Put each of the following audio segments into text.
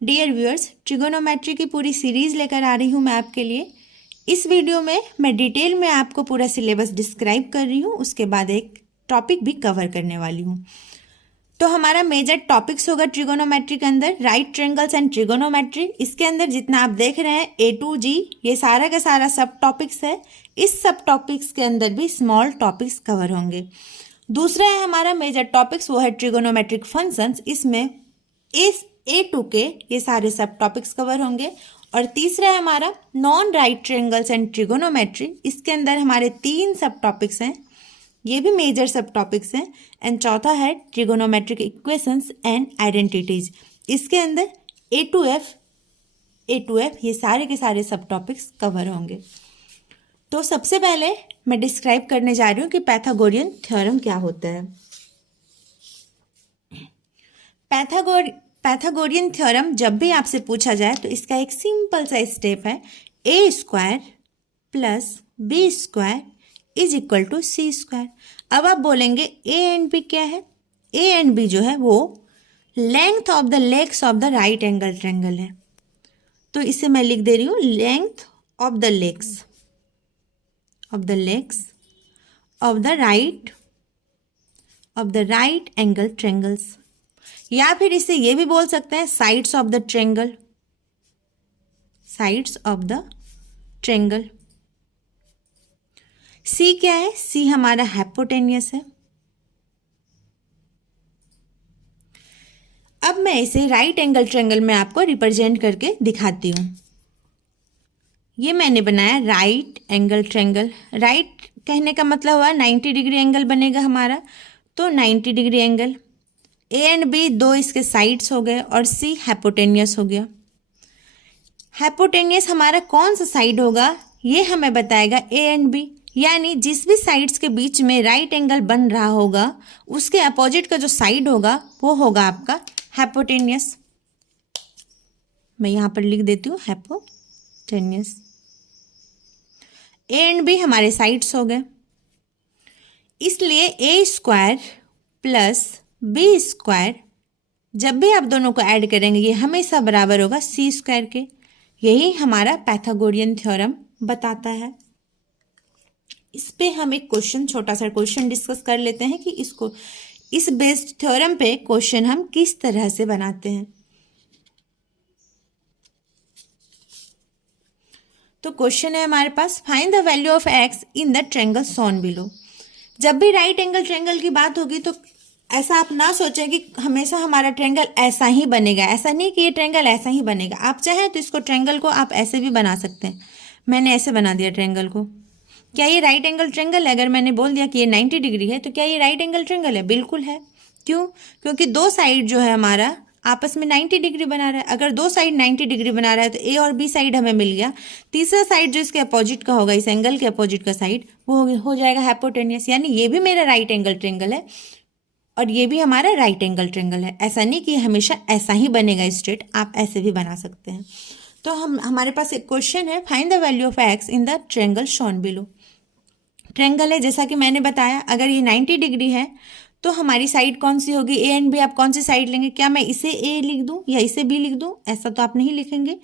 Dear viewers, trigonometry की पूरी series लेकर आ रही हूँ मैं आपके लिए। इस वीडियो में मैं डिटेल में आपको पूरा सिलेबस डिस्क्राइब कर रही हूँ, उसके बाद एक टॉपिक भी कवर करने वाली हूँ। तो हमारा मेजर टॉपिक्स होगा ट्रिगोनोमेट्री के अंदर राइट ट्रायंगल्स एंड ट्रिगोनोमेट्री। इसके अंदर जितना आप देख रहे हैं A to G, ये सारा का सारा सब टॉपिक्स है। इस सब टॉपिक्स के अंदर भी स्मॉल टॉपिक्स कवर होंगे। दूसरा है हमारा मेजर टॉपिक्स, वो है ट्रिगोनोमेट्रिक फंक्शंस। इसमें A to K ये सारे सब टॉपिक्स कवर होंगे। और तीसरा है हमारा non right triangles and trigonometry. इसके अंदर हमारे 3 सब टॉपिक्स हैं, ये भी मेजर सब टॉपिक्स हैं। एंड चौथा है ट्रिगोनोमेट्रिक इक्वेशंस एंड आइडेंटिटीज। इसके अंदर A to F ये सारे के सारे सब टॉपिक्स कवर होंगे। तो सबसे पहले मैं डिस्क्राइब करने जा रही हूँ कि पाइथागोरियन थ्योरम क्या होता है। पाइथागोरियन थ्योरम जब भी आपसे पूछा जाए तो इसका एक सिंपल सा स्टेप है, A² plus B² is equal to C²। अब आप बोलेंगे A एंड B क्या है? A एंड B जो है वो length of the legs of the right angle triangle है। तो इसे मैं लिख दे रही हूँ length of the legs of the right angle triangles, या फिर इसे ये भी बोल सकते हैं sides of the triangle. C क्या है? C हमारा हाइपोटेनियस है। अब मैं इसे राइट एंगल ट्रायंगल में आपको रिप्रेजेंट करके दिखाती हूँ। ये मैंने बनाया राइट एंगल ट्रायंगल। राइट कहने का मतलब हुआ 90 डिग्री एंगल बनेगा हमारा, तो 90 degree angle. A and B दो इसके साइड्स हो गए और C हाइपोटेनियस हो गया। हाइपोटेनियस हमारा कौन सा साइड होगा ये हमें बताएगा A एंड B, यानी जिस भी साइड्स के बीच में राइट एंगल बन रहा होगा उसके अपोजिट का जो साइड होगा वो होगा आपका हाइपोटेनियस। मैं यहाँ पर लिख देती हूँ हाइपोटेनियस। A एंड B हमारे साइड्स हो गए, इसलिए A² प्लस B² जब भी आप दोनों को ऐड करेंगे ये हमेशा बराबर होगा C² के। यही हमारा पाइथागोरियन थ्योरम बताता है। इस पे हम एक छोटा सा क्वेश्चन डिस्कस कर लेते हैं कि इस बेस्ड थ्योरम पे क्वेश्चन हम किस तरह से बनाते हैं। तो क्वेश्चन है हमारे पास, find the value of x in the triangle shown below. जब भी राइट एंगल ट्रायंगल की बात होगी तो ऐसा आप ना सोचें कि हमेशा हमारा ट्रायंगल ऐसा ही बनेगा। ऐसा नहीं कि ये ट्रायंगल ऐसा ही बनेगा। आप चाहें तो इसको ट्रायंगल को आप ऐसे भी बना सकते हैं। मैंने ऐसे बना दिया ट्रायंगल को। क्या ये राइट एंगल ट्रायंगल है? अगर मैंने बोल दिया कि ये 90 डिग्री है तो क्या ये राइट एंगल ट्रायंगल है? बिल्कुल है। क्यों? क्योंकि दो साइड जो है हमारा आपस में 90 डिग्री बना रहा है। अगर दो साइड 90 डिग्री बना रहा है तो A और B साइड हमें मिल गया। तीसरा साइड जो इसके अपोजिट का होगा, इस एंगल के अपोजिट का साइड, वो हो जाएगा हाइपोटेनियस। यानी ये भी मेरा राइट एंगल ट्रायंगल है और ये भी हमारा राइट एंगल ट्रायंगल है। ऐसा नहीं कि हमेशा ऐसा ही बनेगा स्ट्रेट, आप ऐसे भी बना सकते हैं। तो हमारे पास एक क्वेश्चन है, find the value of x in the triangle shown below. Triangle है, जैसा कि मैंने बताया, अगर ये 90 डिग्री है तो हमारी साइड कौन सी होगी? A and B। आप कौन सी साइड लेंगे? क्या मैं इसे A लिख दूं या इसे B लिख दूं? ऐसा तो आप नहीं लिखेंगे।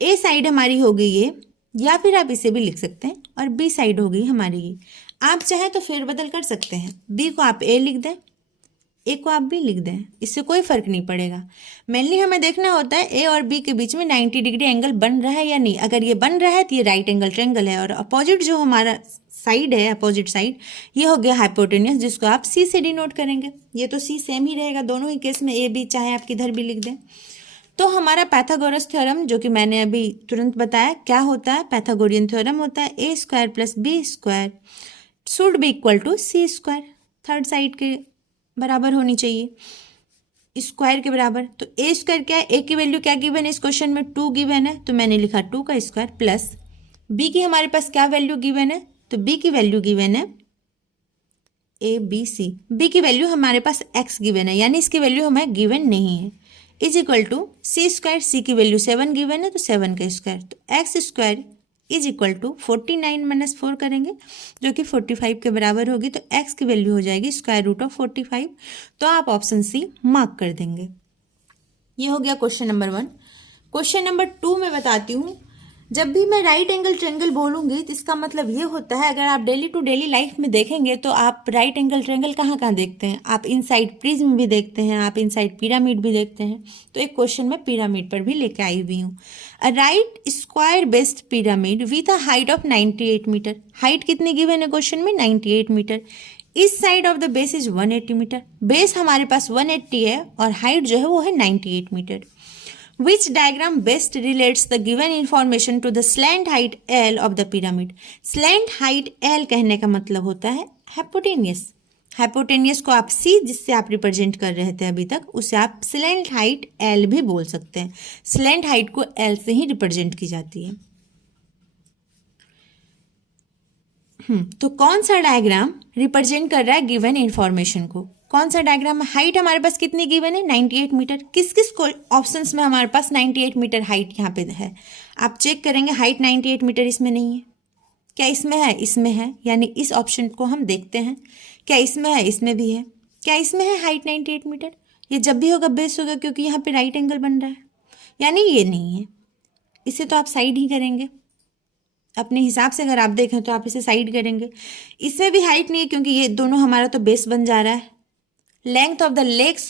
A साइड हमारी होगी ये, या फिर आप इसे भी लिख सकते हैं, और B साइड होगी हमारी ये। आप चाहें तो फेरबदल कर सकते हैं, B को आप A लिख दें, A को आप B लिख दें, इससे कोई फर्क नहीं पड़ेगा। मेनली हमें देखना होता है A और B के बीच में 90 डिग्री एंगल बन रहा है या नहीं। अगर ये बन रहा है तो ये राइट एंगल ट्रायंगल है, और अपोजिट जो हमारा साइड है, अपोजिट साइड, ये हो गया हाइपोटेनियस, जिसको आप C से डिनोट करेंगे। ये तो C सेम ही रहेगा दोनों ही केस में, A B चाहे आप किधर भी लिख दें। तो हमारा पाइथागोरस थ्योरम, जो कि मैंने अभी तुरंत बताया, क्या होता है? पाइथागोरियन थ्योरम होता है A² plus B² should be equal to C²। Third side के बराबर होनी चाहिए, स्क्वायर के बराबर। तो A² क्या है? A की वैल्यू क्या गिवन है इस क्वेश्चन में? 2 गिवन है, तो मैंने लिखा 2 का स्क्वायर, प्लस B की हमारे पास क्या वैल्यू गिवन है? तो B की वैल्यू गिवन है ABC। B की वैल्यू हमारे पास x गिवन है, यानी इसकी वैल्यू हमें गिवन नहीं है, is equal to C²। C की वैल्यू 7 गिवन है, तो 7 का स्क्वायर। तो x² is equal to 49 minus 4 करेंगे, जो कि 45 के बराबर होगी। तो x की वैल्यू हो जाएगी स्क्वायर रूट ऑफ 45। तो आप ऑप्शन C मार्क कर देंगे। ये हो गया क्वेश्चन नंबर 1। क्वेश्चन नंबर 2 में बताती हूँ। जब भी मैं राइट एंगल ट्रायंगल बोलूंगी तो इसका मतलब ये होता है, अगर आप डेली टू डेली लाइफ में देखेंगे तो आप राइट एंगल ट्रायंगल कहाँ कहाँ देखते हैं, आप इनसाइड प्रिज्म भी देखते हैं, आप इनसाइड पिरामिड भी देखते हैं। तो एक क्वेश्चन मैं पिरामिड पर भी लेके आई हुई हूँ। A right square based pyramid with a height of 98 metre. Height कितनी गिवन है क्वेश्चन में? 98 मीटर। इस side of the base is 180 metre. Base हमारे पास 180 है और हाइट जो है वो है 98 metre. Which diagram best relates the given information to the slant height L of the pyramid? Slant height L कहने का मतलब होता है हाइपोटेनियस। हाइपोटेनियस को आप C जिससे आप रिप्रेजेंट कर रहे थे अभी तक, उसे आप स्लैंट हाइट L भी बोल सकते हैं। स्लैंट हाइट को L से ही रिप्रेजेंट की जाती है। तो कौन सा डायग्राम रिप्रेजेंट कर रहा है गिवन इंफॉर्मेशन को? कौन सा डायग्राम? हाइट हमारे पास कितनी गिवन है? 98 मीटर। किस किस को ऑप्शंस में हमारे पास 98 मीटर हाइट यहाँ पे है? आप चेक करेंगे, हाइट 98 मीटर इसमें नहीं है। क्या इसमें है? इसमें है, यानी इस ऑप्शन को हम देखते हैं। क्या इसमें है? इसमें भी है। क्या इसमें है हाइट 98 मीटर? ये जब भी होगा बेस होगा, क्योंकि यहाँ पे राइट एंगल बन रहा है, यानी ये नहीं है। इसे तो आप साइड ही करेंगे अपने हिसाब से। अगर आप देखें तो आप इसे साइड करेंगे। इसमें भी हाइट नहीं है, क्योंकि ये दोनों हमारा तो बेस बन जा रहा है। लेंथ ऑफ द लेग्स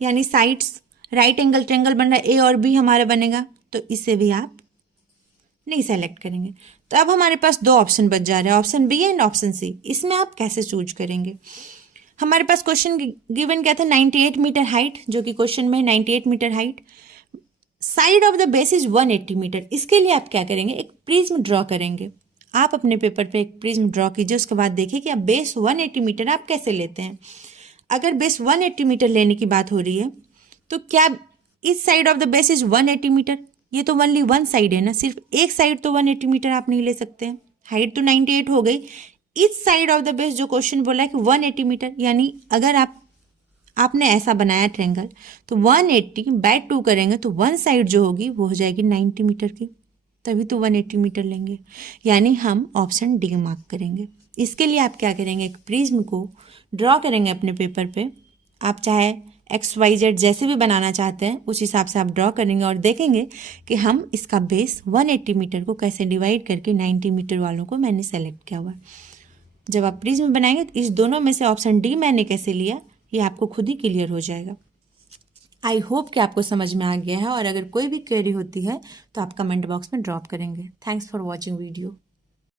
यानी साइड्स, राइट एंगल ट्रायंगल बन रहा है, ए और बी हमारा बनेगा, तो इसे भी आप नहीं सेलेक्ट करेंगे। तो अब हमारे पास दो ऑप्शन बच जा रहे हैं, option B and option C. इसमें आप कैसे चूज करेंगे? हमारे पास क्वेश्चन गिवन क्या था? 98 मीटर हाइट, जो कि क्वेश्चन में 98 metre height. Side of the base is 180 metre. इसके लिए आप क्या करेंगे? एक प्रिज्म ड्रॉ करेंगे। आप अपने पेपर पे एक प्रिज्म ड्रॉ कीजिए, उसके बाद देखिए कि आप बेस 180 मीटर आप कैसे लेते हैं। अगर बेस 180 मीटर लेने की बात हो रही है तो क्या इस side of the base is 180 metre? ये तो ओनली वन साइड है ना, सिर्फ एक साइड तो 180 मीटर आप नहीं ले सकते हैं। हाइट तो 98 हो गई। इस साइड ऑफ द बेस जो क्वेश्चन बोला है कि 180 मीटर, यानी अगर आपने ऐसा बनाया ट्रायंगल तो 180 बाय 2 करेंगे तो वन साइड जो होगी वो हो जाएगी 90 मीटर की, तभी तो 180 मीटर लेंगे। यानी हम ऑप्शन डी मार्क करेंगे। इसके लिए आप क्या करेंगे? एक प्रिज्म को ड्रॉ करेंगे अपने पेपर पे। आप चाहे XYZ जैसे भी बनाना चाहते हैं उस हिसाब से आप ड्रॉ करेंगे और देखेंगे कि हम इसका बेस 180 मीटर को कैसे डिवाइड करके 90 मीटर वालों को मैंने सेलेक्ट किया हुआ। जब आप प्रिज्म बनाएंगे तो इस दोनों में से ऑप्शन डी मैंने कैसे लिया ये आपको खुद ही क्लियर हो जाएगा। आई होप कि आपको समझ में आ गया है, और अगर कोई भी क्वेरी होती है तो आप कमेंट बॉक्स में ड्रॉप करेंगे। Thanks for watching video.